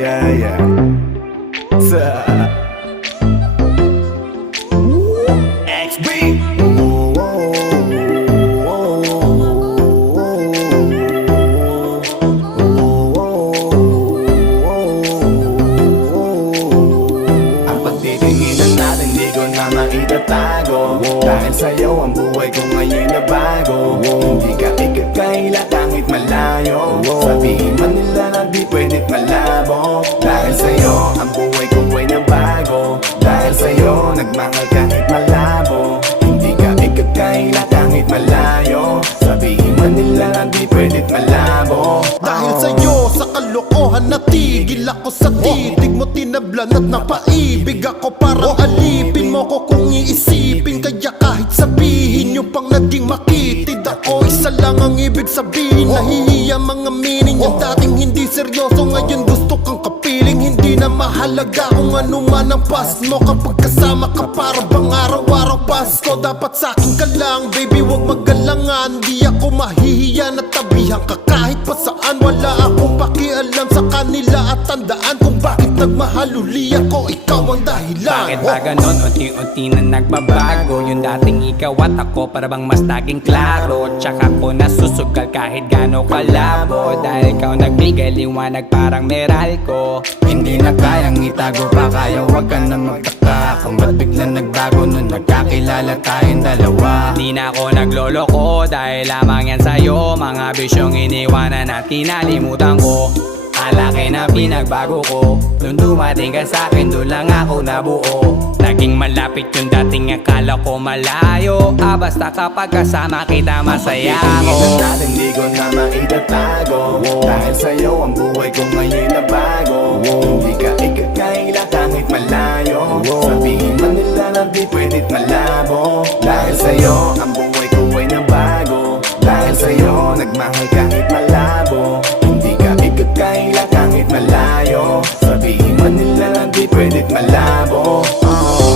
yeah. XB. Ang pagtitinginan natin di ko na maitatago, dahil sa'yo ang buhay ko ngayon na bago. Hindi ka ikakaila kahit malayo, sabihin man nila na di pwedit malabo. Dahil sa'yo ang buhay ko ay nabago, dahil sa'yo nagmahal kahit malabo. Hindi ka ikakaila kahit malayo, sabihin man nila na di pwedit malabo. Dahil sa'yo sa kalokohan natigil ako sa titig mo, tinablan at napaibig ako. Parang alipin mo ko kung iisipin, kaya kahit sabihin yung pang naging makitid ako, isa lang ang ibig sabihin. Nahihiya mga meaning, yung dating hindi seryoso ngayon gusto kang kapiling. Hindi na mahalaga kung ano man ang past mo, kapag kasama ka para bang araw-araw Pasko. Dapat sa'kin ka lang baby, wag magalangan. Di ako mahihiya na tabihan ka kahit pa saan. Wala akong pakialam sa kanila at tandaan kung bakit nagmahal uli ako, ikaw ang dahilan. Bakit ba ganon? Unti-unti na nagbabago, yung dating ikaw at ako para bang mas naging klaro. Tsaka ko nasusugal kahit gano kalabo, dahil ikaw nagbigay liwanag parang Meralco. Hindi na kayang itago pa, kaya wag ka na magtaka kung ba't biglang nagbago nung nagkakilala tayong dalawa. Di na ako nagloloko dahil lamang yan sa'yo, mga bisyong iniwanan at kinalimutan ko. Alaki na pinagbago ko, nung dumating ka sa'kin doon lang ako nabuo. Naging malapit yung dating akala ko malayo, basta kapag kasama kita masaya ako. Pagtitinginan natin di ko na maitatago, dahil sa'yo ang buhay ko ngayon na bago. Hindi ka ikakaila kahit malayo, sabihin man nila na di pwedit malabo. Dahil sa'yo ang buhay ko ay nabago, dahil sa'yo nagmahal kahit malabo. Hindi ka ikakaila kahit malayo, sabihin man nila na di pwedit malabo.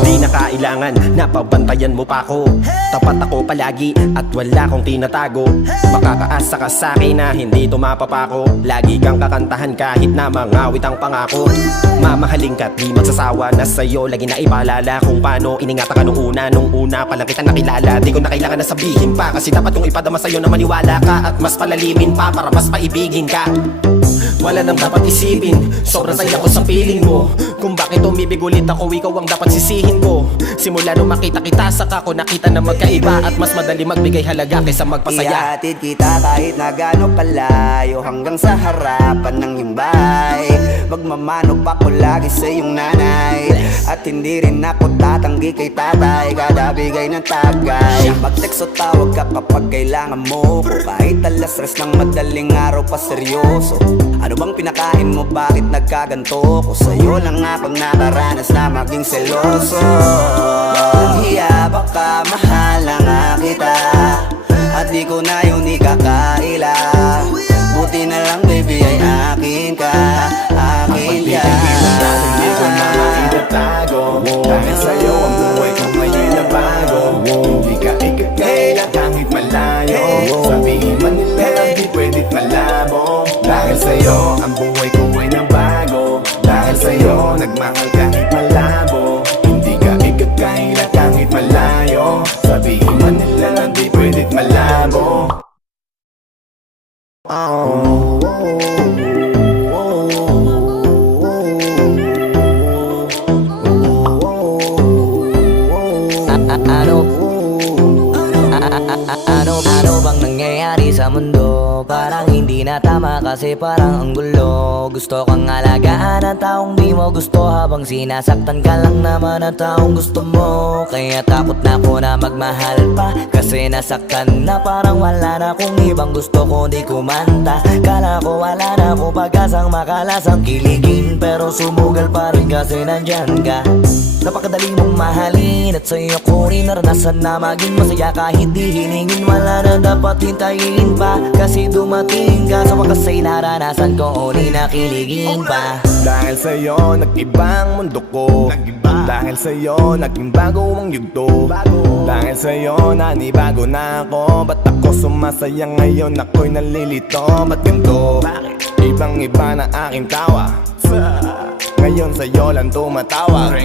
Di na kailangan, napabantayan mo pa ako. Tapat ako palagi at wala kong tinatago. Makakaasa ka sa'kin na hindi tumapapako. Lagi kang kakantahan kahit na mangawit ang pangako. Mamahalin ka't di magsasawa na sa'yo lagi na ipaalala kung paano iningatan ka nung una pa lang kita nakilala. Di ko na kailangan na sabihin pa, kasi dapat kong ipadama sa'yo na maniwala ka at mas palalimin pa para mas paibigin ka. Wala nang dapat isipin, sobrang saya ko sa feeling mo. Kung bakit umibig ulit ako, ikaw ang dapat sisihin ko. Simula nung makita kita, saka ko nakita na magkaiba, at mas madali magbigay halaga kaysa magpasaya. Ihatid kita kahit na gano'ng palayo, hanggang sa harapan ng iyong bahay. Magmamano pa ko lagi sa iyong nanay, at hindi rin ako tatanggi kay tatay, kada bigay ng tagay. Mag-text o tawag ka kapag kailangan mo ko, kahit alas 3 ng madaling araw pa seryoso. Ano bang pinakain mo, bakit nagkaganto ko? Sa'yo lang ako nakaranas na maging seloso. Hiya baka mahal na nga kita, at di ko na yun ikakaila. Buti na lang baby ay akin ka, akin ka. Pagtitinginan natin di ko na maitatago, dahil sa'yo ang buhay ko ngayon na bago. Hindi ka ikakaila kahit malayo, sabihin man nila na di pwedit malabo. Dahil sa'yo ang buhay ko ay nabago, dahil sa'yo nagmahal kahit malabo. Hindi ka ikakaila kahit malayo, sabihin man nila na di pwedit malabo. Ano bang nangyayari sa mundo? Parang hindi na tama kasi parang ang gulo. Gusto kang alagaan ang taong di mo gusto, habang sinasaktan ka lang naman ang taong gusto mo. Kaya takot na ako na magmahal pa, kasi nasaktan na, parang wala na kung ibang gusto kundi kumanta. Kala ko wala na ako pag-asang makalasang kiligin, pero sumugal pa rin kasi nandyan ka. Napakadali mong mahalin at sa'yo ko rin naranasan na maging masaya kahit di hiningin. Wala na dapat hintayin pa, kasi dumating ka sa wakas ay naranasan ko, uli na kiligin pa. Dahil sa'yo nag-ibang mundo ko, dahil sa'yo naging bago ang yugto. Dahil sa'yo nanibago na ako, ba't ako sumasaya ngayon, ako'y nalilito. Ba't ganito? Ibang iba na aking tawa, Ngayon sa'yo lang tumatawag.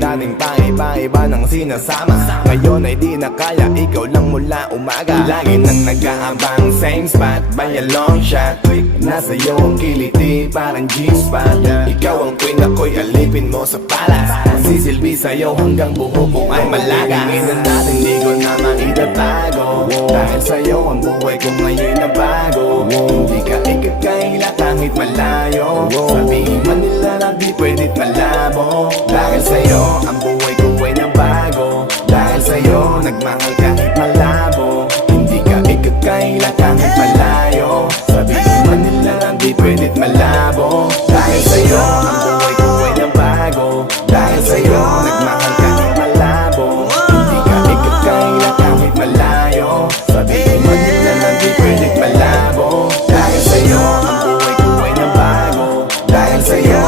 Dating paiba-iba ng sinasama. Ngayon ay di na kaya, ikaw lang mula umaga. Lagi nang nag-aabang, same spot by a long shot. Nasa iyo ang kiliti, parang G-spot. Ikaw ang queen, ako'y alipin mo sa palas. Sisilbi sa'yo hanggang buho ko ay malaga. Tingnan natin, di ko na maitatago. Dahil sa'yo ang buhay ko ngayon na bago. Hindi ka ikakaila kahit malayo. Sabihin man nila na di pwedit malabo. Dahil sa'yo ang buhay ko ay nabago. Dahil sa'yo nagmahal kahit malabo. Hindi ka ikakaila kahit malayo. Sabihin man nila na di pwedit malabo. Dahil sa'yo ang buhay ko ay nabago. Dahil sa'yo nagmahal kahit malabo. Hindi ka ikakaila kahit malayo. Sabihin man nila na di pwedit malabo. Dahil sa'yo ang buhay ko ay nabago. Dahil sa'yo